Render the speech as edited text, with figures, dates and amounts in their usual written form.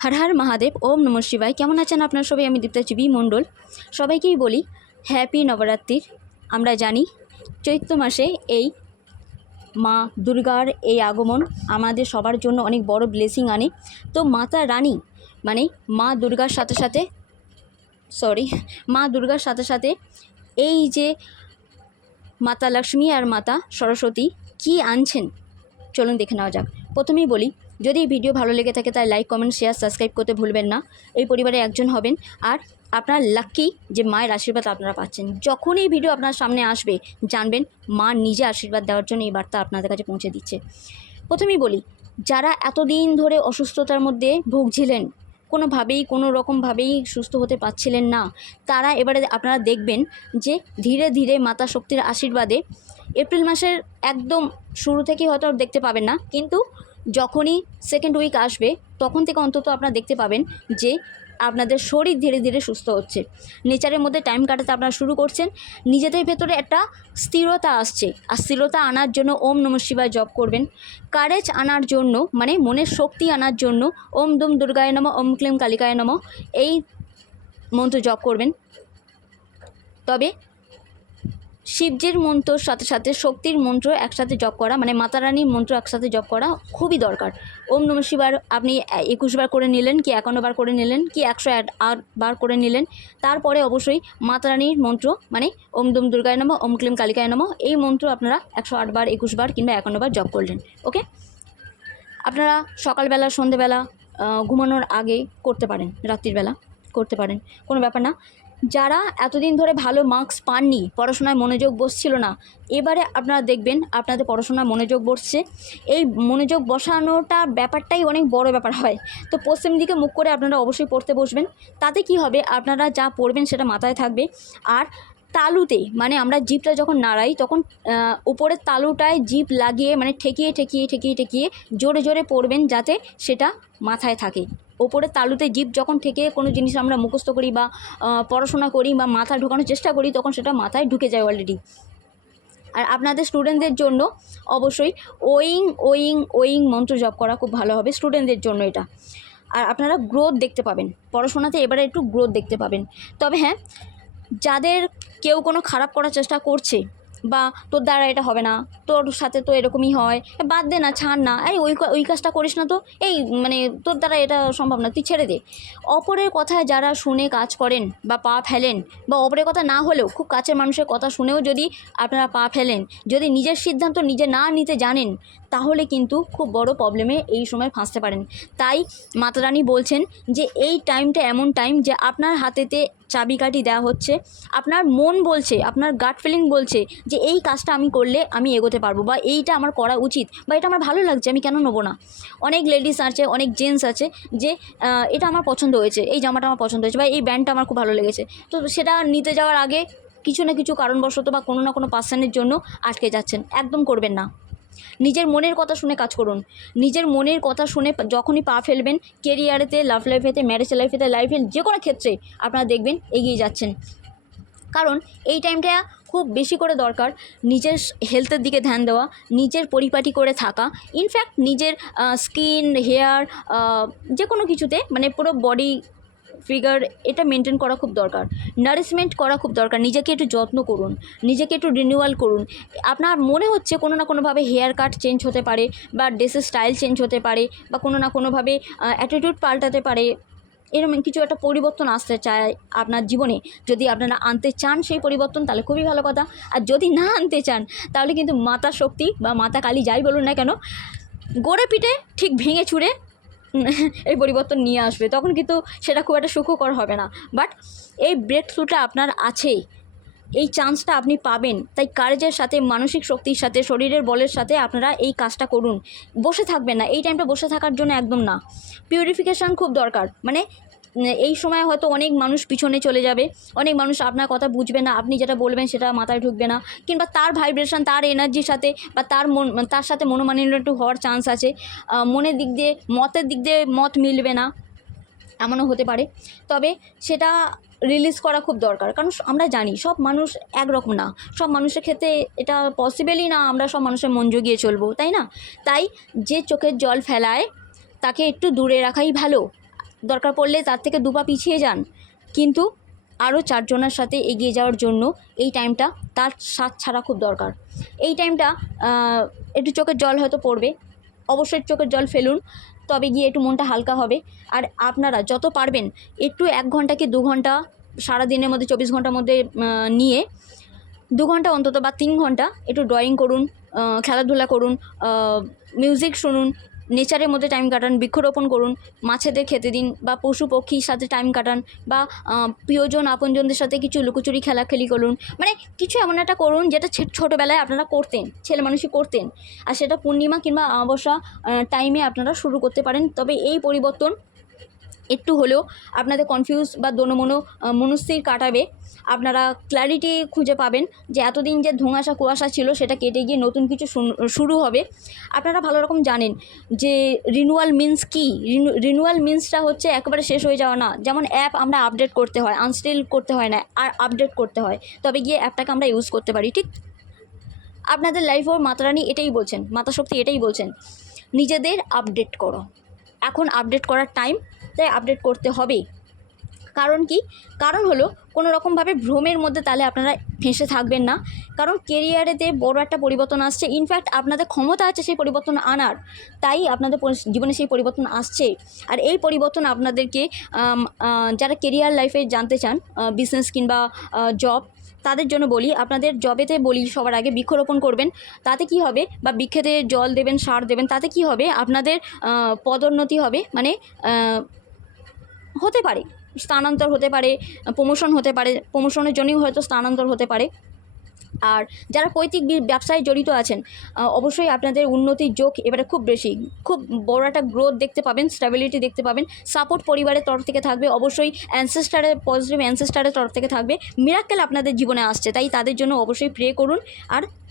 হর হর মহাদেব, ওম নম শিবায়। কেমন আছেন আপনারা সবাই? আমি দীপ্তা চিবি মণ্ডল। সবাইকেই বলি হ্যাপি নবরাত্রির। আমরা জানি চৈত্র মাসে এই মা দুর্গার এই আগমন আমাদের সবার জন্য অনেক বড় ব্লেসিং আনে। তো মাতা রানী মানে মা দুর্গার সাথে সাথে মা দুর্গার সাথে সাথে এই যে মাতা লক্ষ্মী আর মাতা সরস্বতী কি আনছেন চলুন দেখে নেওয়া যাক। প্রথমেই বলি, যদি এই ভিডিও ভালো লেগে থাকে তাই লাইক, কমেন্ট, শেয়ার, সাবস্ক্রাইব করতে ভুলবেন না। এই পরিবারে একজন হবেন আর আপনার লাক্কি যে মায়ের আশীর্বাদ আপনারা পাচ্ছেন। যখন এই ভিডিও আপনার সামনে আসবে জানবেন মা নিজে আশীর্বাদ দেওয়ার জন্য এই বার্তা আপনাদের কাছে পৌঁছে দিচ্ছে। প্রথমেই বলি, যারা এতদিন ধরে অসুস্থতার মধ্যে ভুগছিলেন, কোনো রকমভাবেই সুস্থ হতে পারছিলেন না, তারা এবারে আপনারা দেখবেন যে ধীরে ধীরে মাতা শক্তির আশীর্বাদে এপ্রিল মাসের একদম শুরু থেকেই হয়তো দেখতে পাবেন না, কিন্তু যখনই সেকেন্ড উইক আসবে তখন থেকে অন্তত আপনারা দেখতে পাবেন যে আপনাদের শরীর ধীরে ধীরে সুস্থ হচ্ছে। নেচারের মধ্যে টাইম কাটাতে আপনারা শুরু করছেন, নিজেদের ভেতরে একটা স্থিরতা আসছে। আর স্থিরতা আনার জন্য ওম নম শিবায় জপ করবেন। কারেজ আনার জন্য মানে মনের শক্তি আনার জন্য ওম দুম দুর্গায় নমঃ, ওম ক্লিম কালিকায় নমঃ এই মন্ত্র জপ করবেন। তবে শিবজির মন্ত্রর সাথে সাথে শক্তির মন্ত্র একসাথে জপ করা, মানে মাতা রানীর মন্ত্র একসাথে জপ করা খুবই দরকার। ওম নমঃ শিবায় আপনি 21 বার করে নিলেন কি 51 বার করে নিলেন কি 108 বার করে নিলেন, তারপরে অবশ্যই মাতা রানীর মন্ত্র মানে ওম দুম দুর্গায় নমঃ, ওম ক্লিম কালিকায় নমঃ এই মন্ত্র আপনারা 108 বার, 21 বার কিংবা 51 বার জপ করলেন। ওকে, আপনারা সকালবেলা, সন্ধেবেলা, ঘুমানোর আগে করতে পারেন, রাত্রিবেলা করতে পারেন, কোনো ব্যাপার না। যারা এতদিন ধরে ভালো মার্কস পাননি, পড়াশোনায় মনোযোগ বসছিল না, এবারে আপনারা দেখবেন আপনাদের পড়াশোনায় মনোযোগ বসছে। এই মনোযোগ বসানোটা ব্যাপারটাই অনেক বড় ব্যাপার হয়। তো পশ্চিম দিকে মুখ করে আপনারা অবশ্যই পড়তে বসবেন। তাতে কি হবে, আপনারা যা পড়বেন সেটা মাথায় থাকবে। আর তালুতে মানে আমরা জিভটা যখন নাড়াই তখন উপরের তালুটায় জিভ লাগিয়ে মানে ঠেকিয়ে ঠেকিয়ে ঠেকিয়ে ঠেকিয়ে জোরে জোরে পড়বেন যাতে সেটা মাথায় থাকে। ওপরের তালুতে জিভ যখন ঠেকে কোনো জিনিস আমরা মুখস্থ করি বা পড়াশোনা করি বা মাথায় ঢোকানোর চেষ্টা করি তখন সেটা মাথায় ঢুকে যায় অলরেডি। আর আপনাদের স্টুডেন্টদের জন্য অবশ্যই ওয়িং ওয়িং ওয়িং মন্ত্র জপ করা খুব ভালো হবে স্টুডেন্টদের জন্য এটা। আর আপনারা গ্রোথ দেখতে পাবেন পড়াশোনাতে, এবারে একটু গ্রোথ দেখতে পাবেন। তবে হ্যাঁ, যাদের কেউ কোনো খারাপ করার চেষ্টা করছে বা তোর দ্বারা এটা হবে না, তোর সাথে তো এরকমই হয়, বাদ দে না, ছাড় না, এই ওই কাজটা করিস না, তো এই মানে তোর দ্বারা এটা সম্ভব না, তুই ছেড়ে দে, অপরের কথায় যারা শুনে কাজ করেন বা পা ফেলেন, বা অপরের কথা না হলেও খুব কাছের মানুষের কথা শুনেও যদি আপনারা পা ফেলেন, যদি নিজের সিদ্ধান্ত নিজে না নিতে জানেন, তাহলে কিন্তু খুব বড় প্রবলেমে এই সময় ফাঁসতে পারেন। তাই মাতা রানী বলছেন যে এই টাইমটা এমন টাইম যে আপনার হাতেতে চাবিকাঠি দেওয়া হচ্ছে, আপনার মন বলছে, আপনার গাট ফিলিং বলছে যে এই কাজটা আমি করলে আমি এগোতে পারবো, বা এইটা আমার করা উচিত, বা এটা আমার ভালো লাগছে, আমি কেন নেবো না। অনেক লেডিস আছে, অনেক জেন্টস আছে যে এটা আমার পছন্দ হয়েছে, এই জামাটা আমার পছন্দ হয়েছে, বা এই ব্যান্ডটা আমার খুব ভালো লেগেছে, তো সেটা নিতে যাওয়ার আগে কিছু না কিছু কারণবশত বা কোনো না কোনো পার্সনের জন্য আটকে যাচ্ছেন। একদম করবেন না। নিজের মনের কথা শুনে কাজ করুন। নিজের মনের কথা শুনে যখনই পা ফেলবেন, কেরিয়ারেতে, লাভ লাইফেতে, ম্যারেজ লাইফেতে, লাইফের যে কোনো ক্ষেত্রে আপনারা দেখবেন এগিয়ে যাচ্ছেন। কারণ এই টাইমটা খুব বেশি করে দরকার নিজের হেলথের দিকে ধ্যান দেওয়া, নিজের পরিপাটি করে থাকা, ইনফ্যাক্ট নিজের স্কিন, হেয়ার, যে কোনো কিছুতে মানে পুরো বডি ফিগার এটা মেনটেন করা খুব দরকার, নারিশমেন্ট করা খুব দরকার। নিজেকে একটু যত্ন করুন, নিজেকে একটু রিনিউয়াল করুন। আপনার মনে হচ্ছে কোনো না কোনোভাবে হেয়ার কাট চেঞ্জ হতে পারে, বা ড্রেসের স্টাইল চেঞ্জ হতে পারে, বা কোনো না কোনোভাবে অ্যাটিটিউড পাল্টাতে পারে, এরকম কিছু একটা পরিবর্তন আসতে চায় আপনার জীবনে। যদি আপনারা আনতে চান সেই পরিবর্তন তাহলে খুবই ভালো কথা, আর যদি না আনতে চান তাহলে কিন্তু মাতা শক্তি বা মাতা কালী যাই বলুন না কেন, গড়ে পিঠে ঠিক ভেঙে ছুঁড়ে এই পরিবর্তন নিয়ে আসবে। তখন কিন্তু সেটা খুব একটা সুখকর হবে না। বাট এই ব্রেক থ্রুটা আপনার আছে, এই চান্সটা আপনি পাবেন। তাই কারেজের সাথে, মানসিক শক্তির সাথে, শরীরের বলের সাথে আপনারা এই কাজটা করুন। বসে থাকবেন না, এই টাইমটা বসে থাকার জন্য একদম না। পিউরিফিকেশান খুব দরকার। মানে এই সময় হয়তো অনেক মানুষ পিছনে চলে যাবে, অনেক মানুষ আপনার কথা বুঝবে না, আপনি যেটা বলবেন সেটা মাথায় ঢুকবে না, কিংবা তার ভাইব্রেশন, তার এনার্জির সাথে বা তার সাথে মনোমালিন্য একটু হওয়ার চান্স আছে। মনের দিক দিয়ে, মতের দিক দিয়ে মত মিলবে না, এমনও হতে পারে। তবে সেটা রিলিজ করা খুব দরকার, কারণ আমরা জানি সব মানুষ একরকম না, সব মানুষের ক্ষেত্রে এটা পসিবলই না আমরা সব মানুষের মন জুগিয়ে চলবো, তাই না? তাই যে চোখের জল ফেলায় তাকে একটু দূরে রাখাই ভালো। দরকার পড়লে তার থেকে 2 পা পিছিয়ে যান, কিন্তু আরও 4 জনের সাথে এগিয়ে যাওয়ার জন্য এই টাইমটা তার সাথ ছাড়া খুব দরকার। এই টাইমটা একটু চোখের জল হয়তো পড়বে, অবশ্যই চোখের জল ফেলুন, তবে গিয়ে একটু মনটা হালকা হবে। আর আপনারা যত পারবেন একটু 1 ঘন্টা কি 2 ঘন্টা সারাদিনের মধ্যে 24 ঘন্টার মধ্যে নিয়ে 2 ঘন্টা অন্তত বা 3 ঘন্টা একটু ড্রয়িং করুন, খেলাধুলা করুন, মিউজিক শুনুন, নেচারের মধ্যে টাইম কাটান, বৃক্ষরোপণ করুন, মাছেদের খেতে দিন, বা পশু পক্ষীর সাথে টাইম কাটান, বা প্রিয়জন আপনজনদের সাথে কিছু লুকোচুরি খেলাখেলি করুন। মানে কিছু এমন একটা করুন যেটা ছোটোবেলায় আপনারা করতেন, ছেলে মানুষই করতেন, আর সেটা পূর্ণিমা কিংবা অমাবস্যা টাইমে আপনারা শুরু করতে পারেন। তবে এই পরিবর্তন একটু হলেও আপনাদের কনফিউজ বা দোনোমনো মনস্থির কাটাবে। আপনারা ক্ল্যারিটি খুঁজে পাবেন যে এতদিন যে ধোঁয়াশা কুয়াশা ছিল সেটা কেটে গিয়ে নতুন কিছু শুরু হবে। আপনারা ভালো রকম জানেন যে রিনিউয়াল মিন্স কী। রিনিউয়াল মিন্সটা হচ্ছে একেবারে শেষ হয়ে যাওয়া না। যেমন অ্যাপ আমরা আপডেট করতে হয়, আনস্টিল করতে হয় না, আর আপডেট করতে হয়, তবে গিয়ে অ্যাপটাকে আমরা ইউজ করতে পারি। ঠিক আপনাদের লাইফেও মাতারানী এটাই বলছেন, মাতা শক্তি এটাই বলছেন, নিজেদের আপডেট করো। এখন আপডেট করার টাইম, তাই আপডেট করতে হবে। কারণ কি? কারণ হলো কোনো রকমভাবে ভ্রমের মধ্যে তাহলে আপনারা ফেঁসে থাকবেন না। কারণ কেরিয়ারেতে বড় একটা পরিবর্তন আসছে, ইনফ্যাক্ট আপনাদের ক্ষমতা আছে সেই পরিবর্তন আনার, তাই আপনাদের জীবনে সেই পরিবর্তন আসছে। আর এই পরিবর্তন আপনাদেরকে যারা কেরিয়ার লাইফে জানতে চান, বিজনেস কিংবা জব, তাদের জন্য বলি, আপনাদের জবেতে বলি সবার আগে বৃক্ষরোপণ করবেন। তাতে কি হবে, বা বৃক্ষেতে জল দেবেন, সার দেবেন, তাতে কি হবে, আপনাদের পদোন্নতি হবে, মানে হতে পারে স্থানান্তর হতে পারে, প্রমোশন হতে পারে, প্রমোশনের জন্যই হয়তো স্থানান্তর হতে পারে। আর যারা পৈতৃক ব্যবসায় জড়িত আছেন, অবশ্যই আপনাদের উন্নতির যোগ এবারে খুব বেশি, খুব বড় একটা গ্রোথ দেখতে পাবেন, স্ট্যাবিলিটি দেখতে পাবেন। সাপোর্ট পরিবারের তরফ থেকে থাকবে, অবশ্যই পজিটিভ অ্যানসেস্টারের তরফ থেকে থাকবে। মিরাক্কেল আপনাদের জীবনে আসছে, তাই তাদের জন্য অবশ্যই প্রে করুন আর